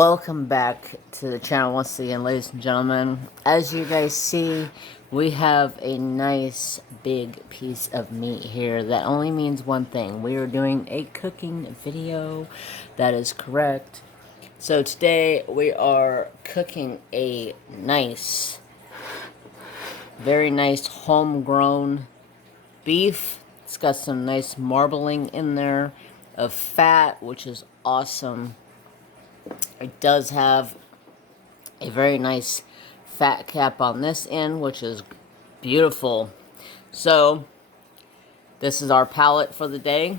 Welcome back to the channel once again, ladies and gentlemen. As you guys see, we have a nice big piece of meat here that only means one thing. We are doing a cooking video. That is correct. So today we are cooking a nice, very nice homegrown beef. It's got some nice marbling in there of fat, which is awesome. It does have a very nice fat cap on this end, which is beautiful. So, this is our palette for the day.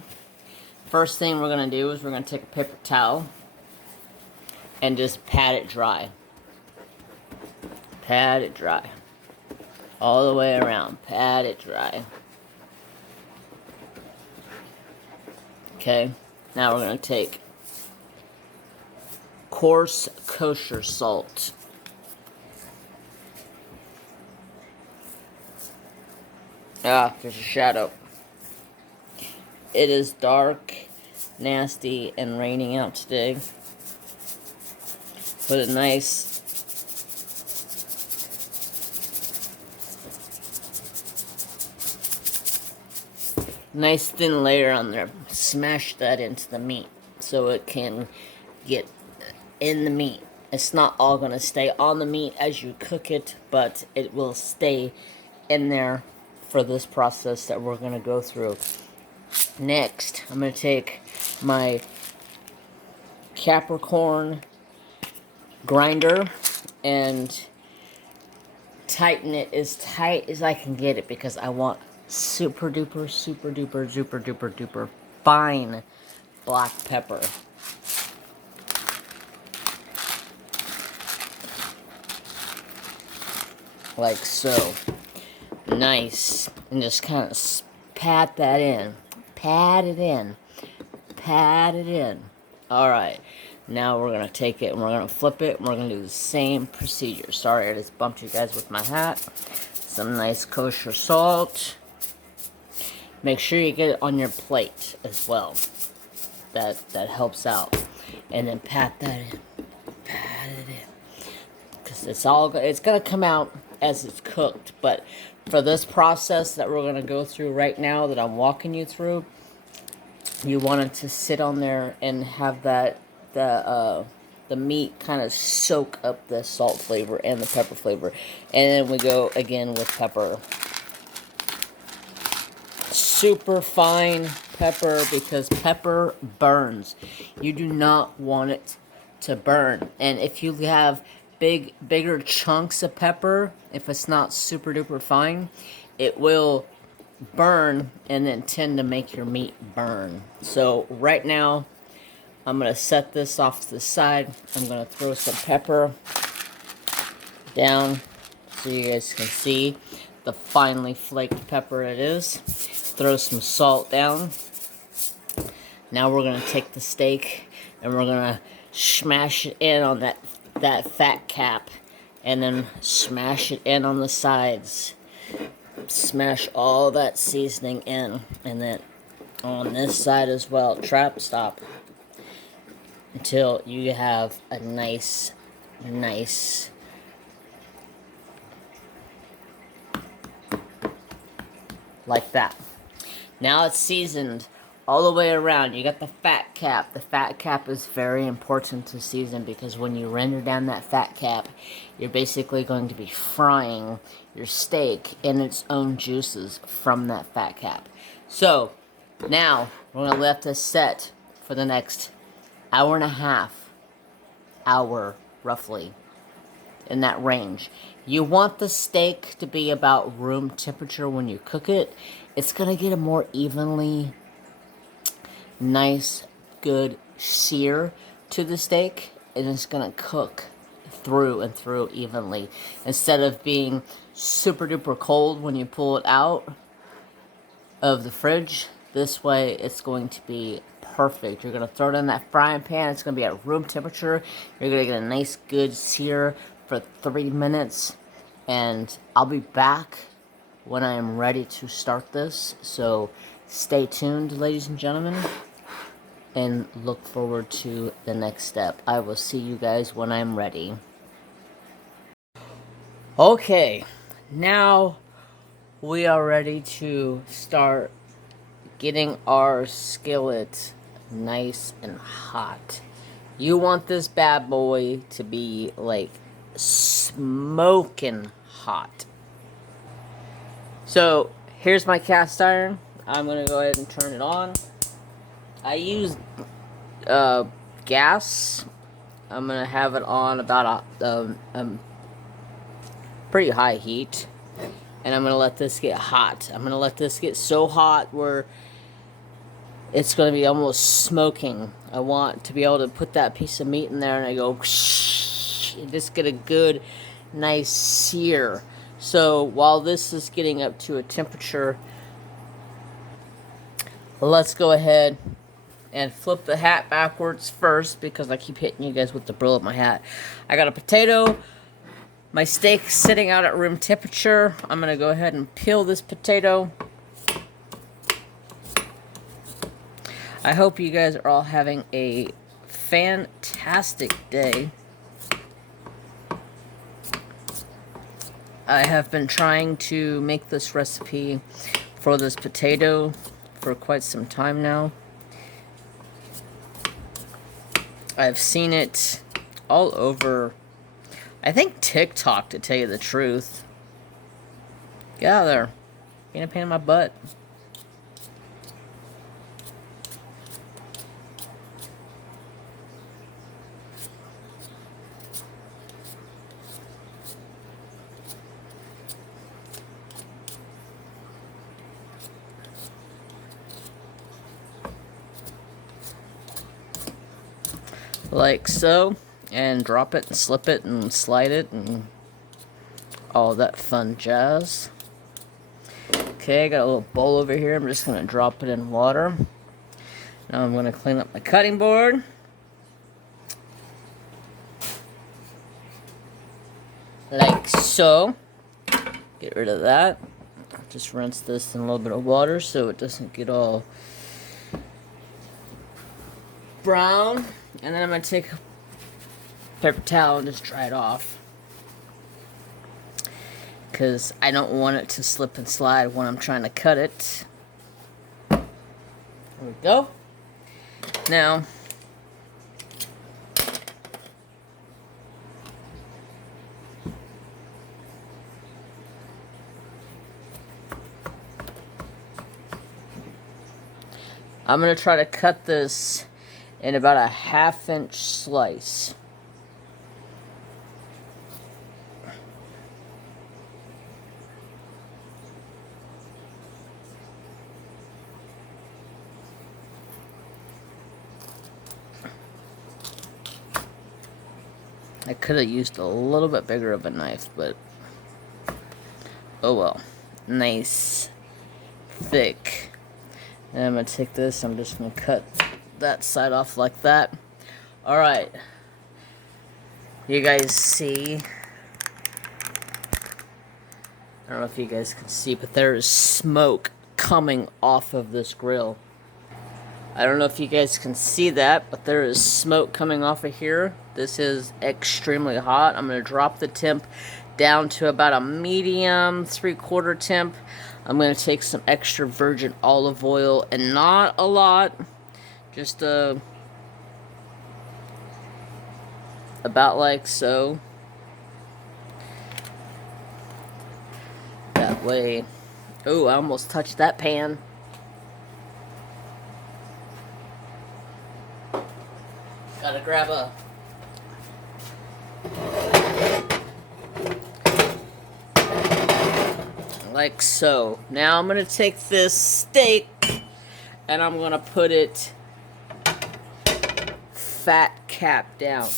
First thing we're going to do is we're going to take a paper towel and just pat it dry. Pat it dry. All the way around. Pat it dry. Okay, now we're going to take coarse kosher salt. Ah, there's a shadow. It is dark, nasty, and raining out today. Put a nice thin layer on there. Smash that into the meat so it can get in the meat. It's not all going to stay on the meat as you cook it, but it will stay in there for this process that we're going to go through. Next, I'm going to take my Capricorn grinder and tighten it as tight as I can get it because I want super duper fine black pepper. Like so. Nice. And just kind of pat that in. Pat it in. Pat it in. Alright. Now we're going to take it and we're going to flip it and we're going to do the same procedure. Sorry, I just bumped you guys with my hat. Some nice kosher salt. Make sure you get it on your plate as well. That helps out. And then pat that in. Pat it in. Because it's going to come out as it's cooked, but for this process that we're going to go through right now that I'm walking you through, you want it to sit on there and have that the meat kind of soak up the salt flavor and the pepper flavor. And then we go again with pepper. Super fine pepper because pepper burns. You do not want it to burn. And if you have bigger chunks of pepper, if it's not super duper fine, it will burn and then tend to make your meat burn. So right now, I'm going to set this off to the side. I'm going to throw some pepper down so you guys can see the finely flaked pepper it is. Throw some salt down. Now we're going to take the steak and we're going to smash it in on that fat cap and then smash it in on the sides. Smash all that seasoning in and then on this side as well. Stop until you have a nice like that. Now it's seasoned all the way around. You got the fat cap. The fat cap is very important to season because when you render down that fat cap, you're basically going to be frying your steak in its own juices from that fat cap. So, now we're going to let this set for the next hour and a half. Hour, roughly, in that range. You want the steak to be about room temperature when you cook it. It's going to get a more evenly nice, good sear to the steak, and it's going to cook through and through evenly. Instead of being super duper cold when you pull it out of the fridge, this way it's going to be perfect. You're going to throw it in that frying pan. It's going to be at room temperature. You're going to get a nice good sear for 3 minutes, and I'll be back when I am ready to start this. So stay tuned, ladies and gentlemen, and look forward to the next step. I will see you guys when I'm ready. Okay, now we are ready to start getting our skillet nice and hot. You want this bad boy to be like smoking hot. So here's my cast iron. I'm gonna go ahead and turn it on. I use gas. I'm gonna have it on about a pretty high heat, and I'm gonna let this get hot. I'm gonna let this get so hot where it's gonna be almost smoking. I want to be able to put that piece of meat in there, and I go and just get a good, nice sear. So while this is getting up to a temperature, let's go ahead and flip the hat backwards first, because I keep hitting you guys with the brill of my hat. I got a potato. My steak's sitting out at room temperature. I'm going to go ahead and peel this potato. I hope you guys are all having a fantastic day. I have been trying to make this recipe for this potato for quite some time now. I've seen it all over, I think, TikTok, to tell you the truth. Get out of there. Being a pain in my butt. Like so, and drop it and slip it and slide it and all that fun jazz. Okay, I got a little bowl over here. I'm just going to drop it in water. Now I'm going to clean up my cutting board. Like so. Get rid of that. Just rinse this in a little bit of water so it doesn't get all brown. And then I'm going to take a paper towel and just dry it off, because I don't want it to slip and slide when I'm trying to cut it. There we go. Now, I'm going to try to cut this in about a 1/2-inch slice. I could have used a little bit bigger of a knife, but oh well. Nice, thick. And I'm going to take this, I'm just going to cut that side off like that. Alright. You guys see? I don't know if you guys can see, but there is smoke coming off of this grill. I don't know if you guys can see that, but there is smoke coming off of here. This is extremely hot. I'm going to drop the temp down to about a medium 3/4 temp. I'm going to take some extra virgin olive oil, and not a lot. Just about like so. That way. Oh, I almost touched that pan. Gotta grab a like so. Now I'm gonna take this steak and I'm gonna put it fat cap down.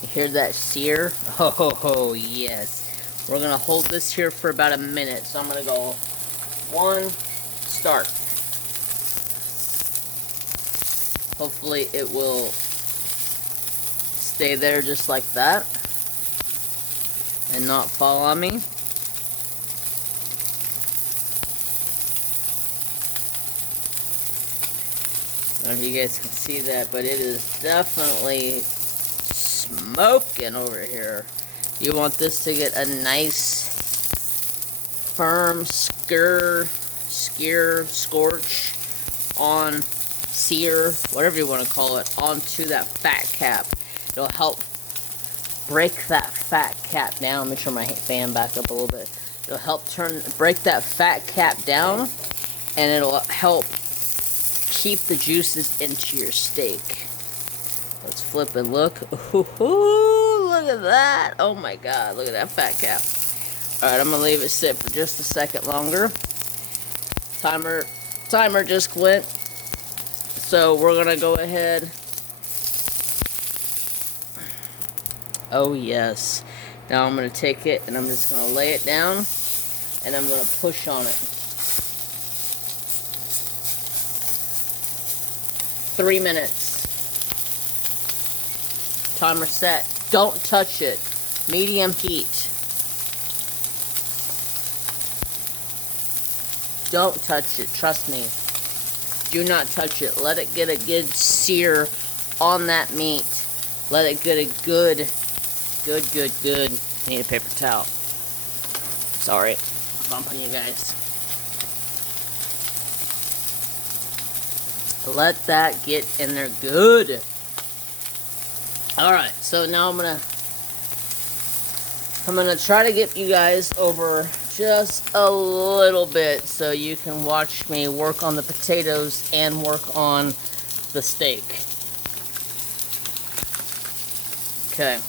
You hear that sear? Oh yes. We're gonna hold this here for about a minute. So I'm gonna go 1, start. Hopefully it will stay there just like that and not fall on me. know if you guys can see that, but it is definitely smoking over here. You want this to get a nice, firm scorch on, sear, whatever you want to call it, onto that fat cap. It'll help break that fat cap down. Make sure my fan back up a little bit. It'll help break that fat cap down, and it'll help keep the juices into your steak. Let's flip and look. Ooh, look at that. Oh my God, look at that fat cap. Alright, I'm gonna leave it sit for just a second longer. Timer just went. So we're gonna go ahead. Oh yes. Now I'm gonna take it and I'm just gonna lay it down and I'm gonna push on it. 3 minutes. Timer set. Don't touch it. Medium heat. Don't touch it. Trust me. Do not touch it. Let it get a good sear on that meat. Let it get a good. Need a paper towel. Sorry. Bumping you guys. Let that get in there good. Alright, so now I'm gonna try to get you guys over just a little bit so you can watch me work on the potatoes and work on the steak. Okay.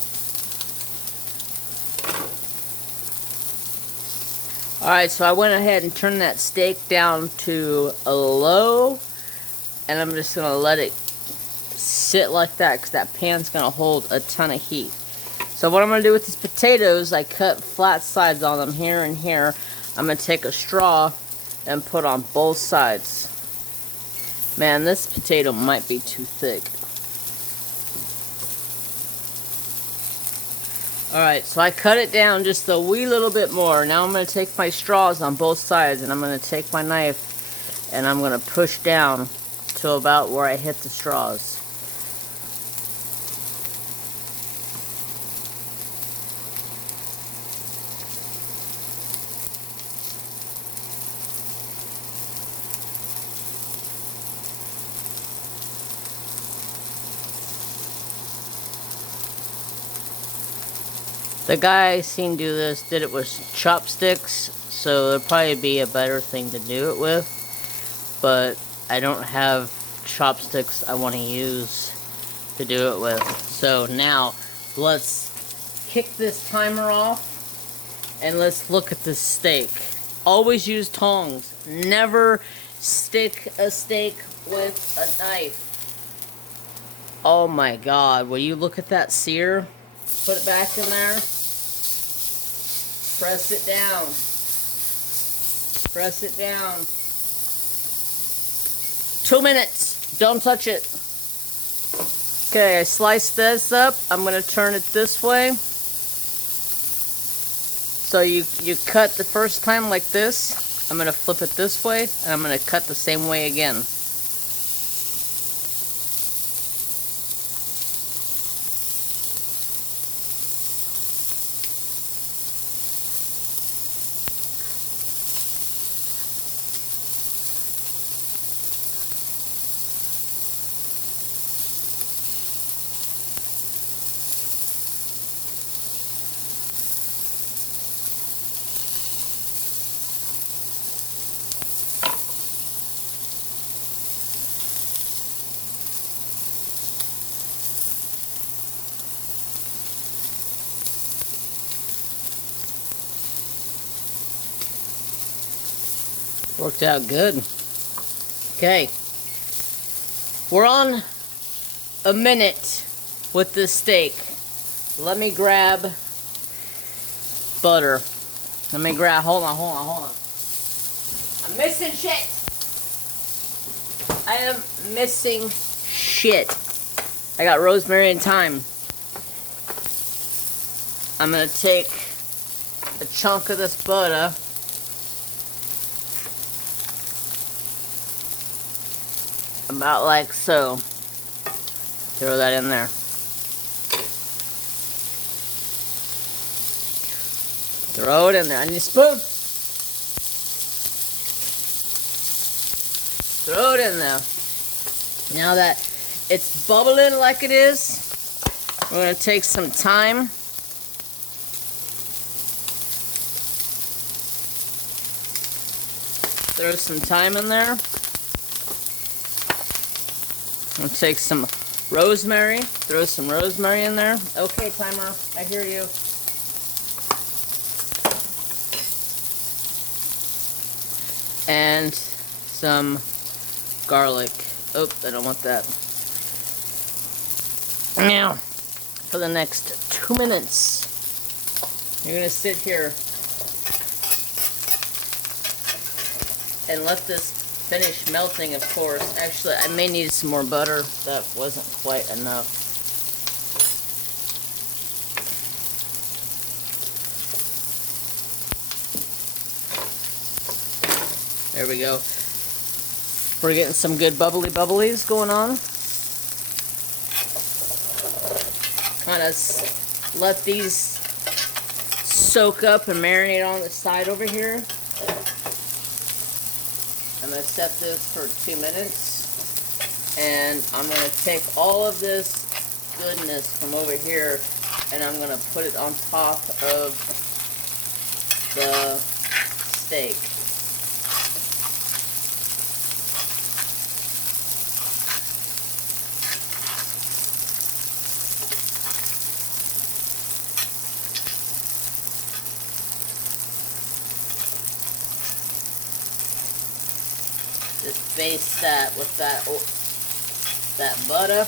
Alright, so I went ahead and turned that steak down to a low, and I'm just going to let it sit like that because that pan's going to hold a ton of heat. So what I'm going to do with these potatoes, I cut flat sides on them here and here. I'm going to take a straw and put on both sides. Man, this potato might be too thick. Alright, so I cut it down just a wee little bit more. Now I'm going to take my straws on both sides and I'm going to take my knife and I'm going to push down to about where I hit the straws. The guy I seen do this did it with chopsticks, so it'd probably be a better thing to do it with. But I don't have chopsticks I want to use to do it with. So now let's kick this timer off and let's look at this steak. Always use tongs. Never stick a steak with a knife. Oh my God, will you look at that sear? Put it back in there. Press it down. Press it down. 2 minutes. Don't touch it. Okay, I sliced this up. I'm going to turn it this way. So you cut the first time like this. I'm going to flip it this way. And I'm going to cut the same way again. Worked out good. Okay. We're on a minute with this steak. Let me grab butter. Hold on. I'm missing shit. I am missing shit. I got rosemary and thyme. I'm gonna take a chunk of this butter. About like so. Throw that in there. Throw it in there. I need a spoon. Throw it in there. Now that it's bubbling like it is, we're going to take some time. Throw some thyme in there. We'll take some rosemary. Throw some rosemary in there. Okay, timer, I hear you. And some garlic. Oh, I don't want that. Now, for the next 2 minutes, you're going to sit here and let this finish melting, of course. Actually, I may need some more butter. That wasn't quite enough. There we go. We're getting some good bubblies going on. Kind of let these soak up and marinate on the side over here. I'm going to set this for 2 minutes, and I'm going to take all of this goodness from over here, and I'm going to put it on top of the steak. Just baste that with that butter.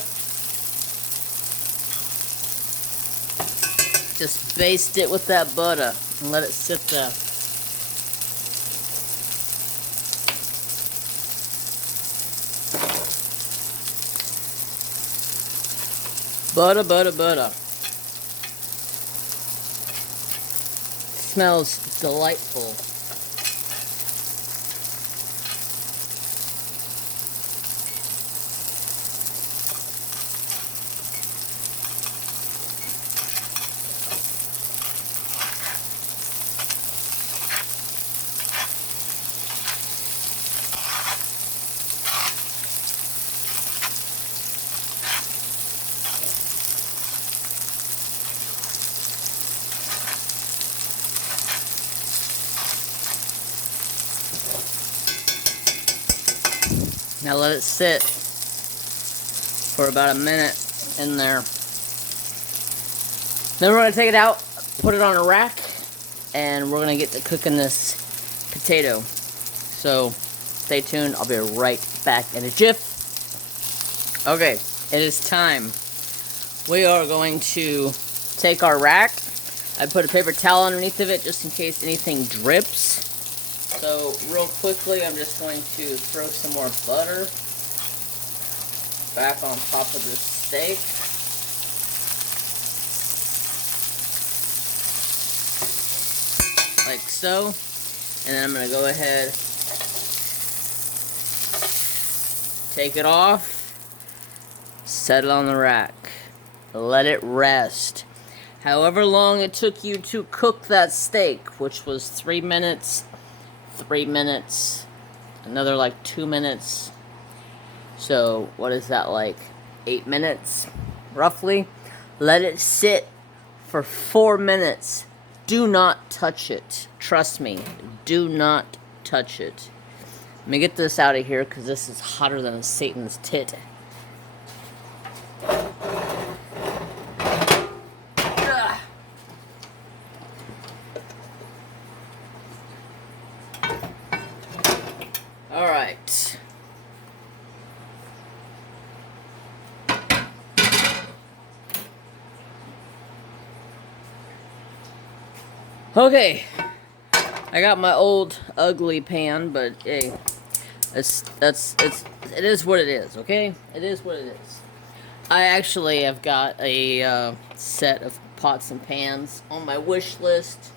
Just baste it with that butter and let it sit there. Butter, butter, butter. Smells delightful. Now let it sit for about a minute in there. Then we're going to take it out, put it on a rack, and we're going to get to cooking this potato. So stay tuned. I'll be right back in a jiff. Okay, it is time. We are going to take our rack. I put a paper towel underneath of it just in case anything drips. So, real quickly, I'm just going to throw some more butter back on top of this steak. Like so. And then I'm going to go ahead, take it off, set it on the rack, let it rest. However long it took you to cook that steak, which was 3 minutes, 3 minutes, another like 2 minutes. So what is that, like 8 minutes roughly? Let it sit for 4 minutes. Do not touch it. Trust me, do not touch it. Let me get this out of here because this is hotter than Satan's tit. Alright. Okay. I got my old ugly pan, but hey, it is what it is, okay? It is what it is. I actually have got a set of pots and pans on my wish list.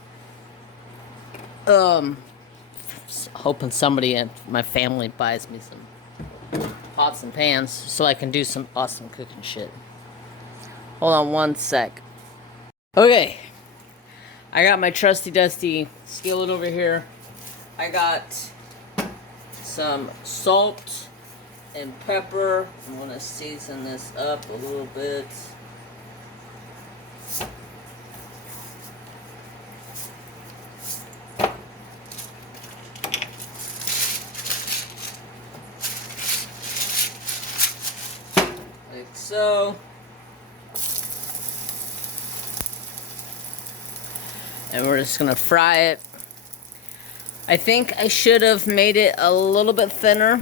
Hoping somebody in my family buys me some pots and pans so I can do some awesome cooking shit. Hold on one sec. Okay. I got my trusty dusty skillet over here. I got some salt and pepper. I'm gonna season this up a little bit. Like so. And we're just gonna fry it. I think I should have made it a little bit thinner.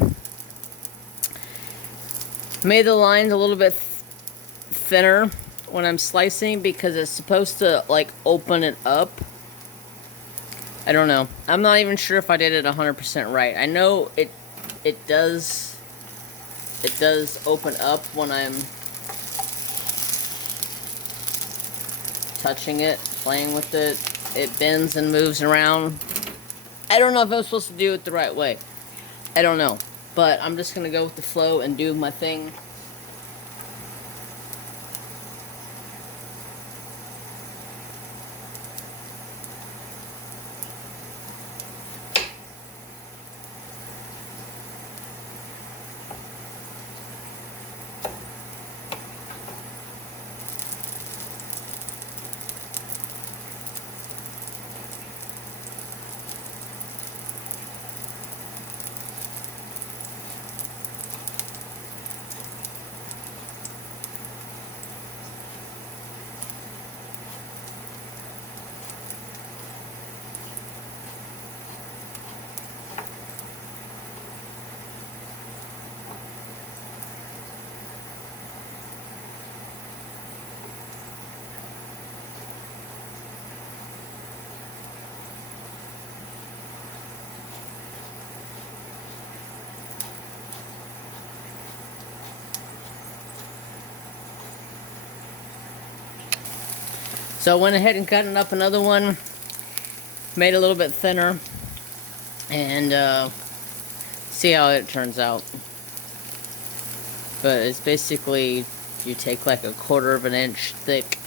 Made the lines a little bit thinner when I'm slicing because it's supposed to like open it up. I don't know. I'm not even sure if I did it 100% right. I know it does open up when I'm touching it, playing with it. It bends and moves around. I don't know if I'm supposed to do it the right way. I don't know. But I'm just going to go with the flow and do my thing. So I went ahead and cut up another one, made it a little bit thinner, and see how it turns out. But it's basically, you take like a 1/4 of an inch thick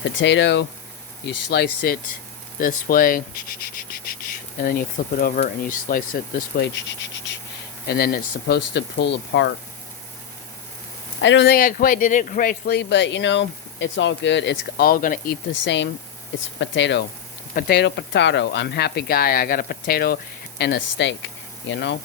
potato, you slice it this way, and then you flip it over and you slice it this way, and then it's supposed to pull apart. I don't think I quite did it correctly, but you know, it's all good. It's all gonna eat the same. It's potato. Potato, potato. I'm a happy guy. I got a potato and a steak, you know?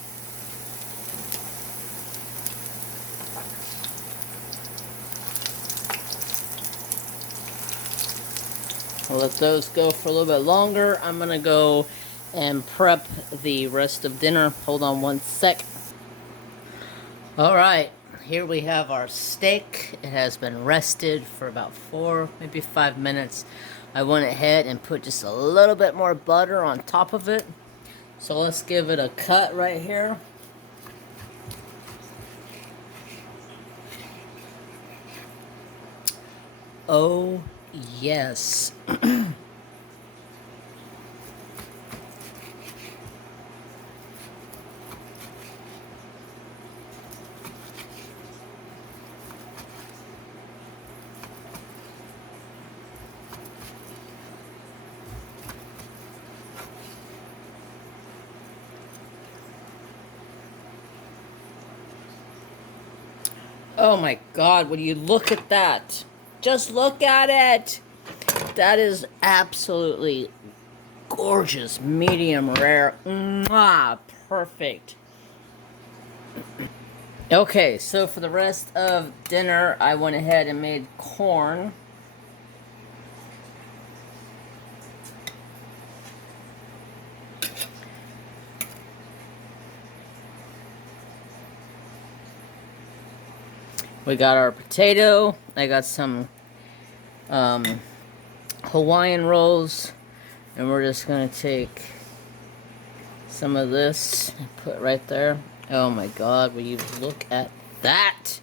I'll let those go for a little bit longer. I'm gonna go and prep the rest of dinner. Hold on one sec. Alright. Here we have our steak. It has been rested for about 4, maybe 5 minutes. I went ahead and put just a little bit more butter on top of it. So let's give it a cut right here. Oh, yes. Oh my God, would you look at that? Just look at it. That is absolutely gorgeous, medium rare. Mwah, perfect. Okay, so for the rest of dinner, I went ahead and made corn. We got our potato. I got some Hawaiian rolls. And we're just going to take some of this and put right there. Oh my God, will you look at that?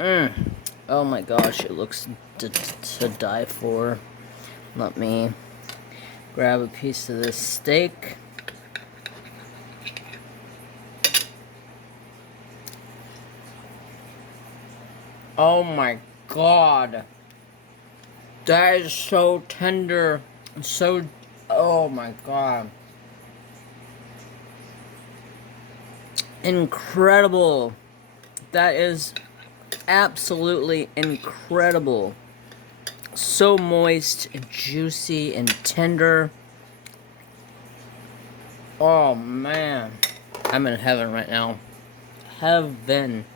Oh my gosh, it looks to die for. Let me grab a piece of this steak. Oh my god. That is so tender. So, oh my god. Incredible. That is absolutely incredible. So moist, and juicy, and tender. Oh man. I'm in heaven right now. Heaven.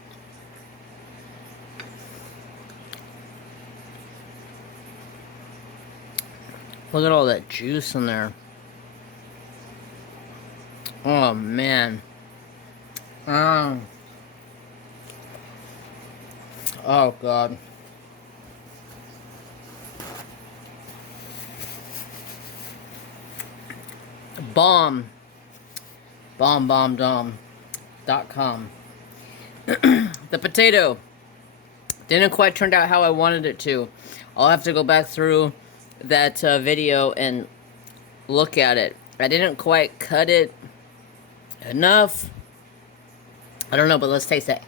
Look at all that juice in there. Oh man. Oh god. Bomb. BombBombDom.com. The potato didn't quite turn out how I wanted it to. I'll have to go back through that video and look at it. I didn't quite cut it enough. I don't know, but let's taste it.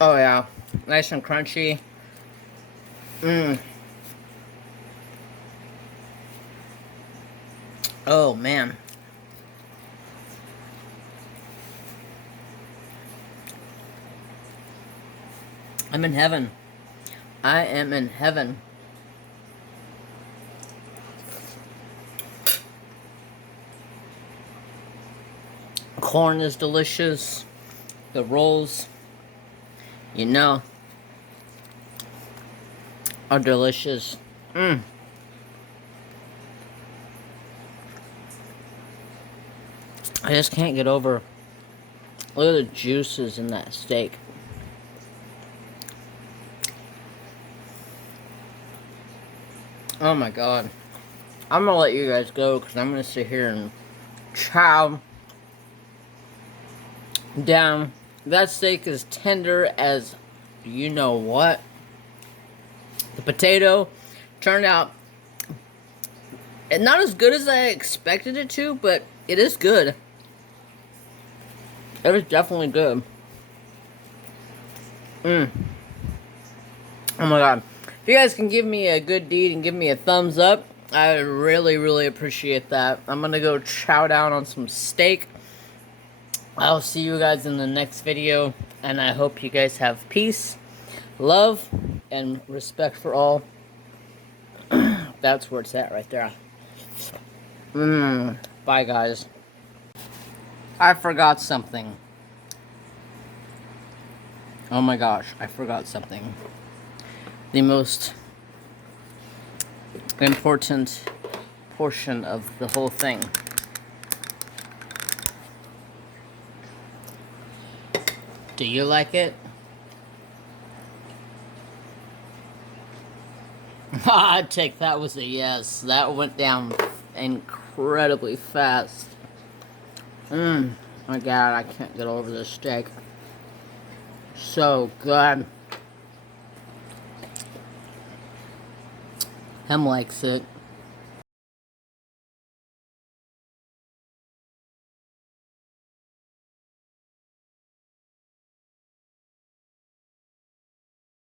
Oh yeah, nice and crunchy. Oh man. I'm in heaven. I am in heaven. Corn is delicious. The rolls, you know, are delicious. I just can't get over. Look at the juices in that steak. Oh my god. I'm gonna let you guys go because I'm gonna sit here and chow down. That steak is tender as you know what. The potato turned out not as good as I expected it to, but it is good. It is definitely good. Oh my god. If you guys can give me a good deed and give me a thumbs up, I would really, really appreciate that. I'm gonna go chow down on some steak. I'll see you guys in the next video, and I hope you guys have peace, love, and respect for all. That's where it's at right there. Bye, guys. I forgot something. Oh my gosh, I forgot something. The most important portion of the whole thing. Do you like it? I'd take that was a yes. That went down incredibly fast. My god, I can't get over this steak. So good. Him likes it.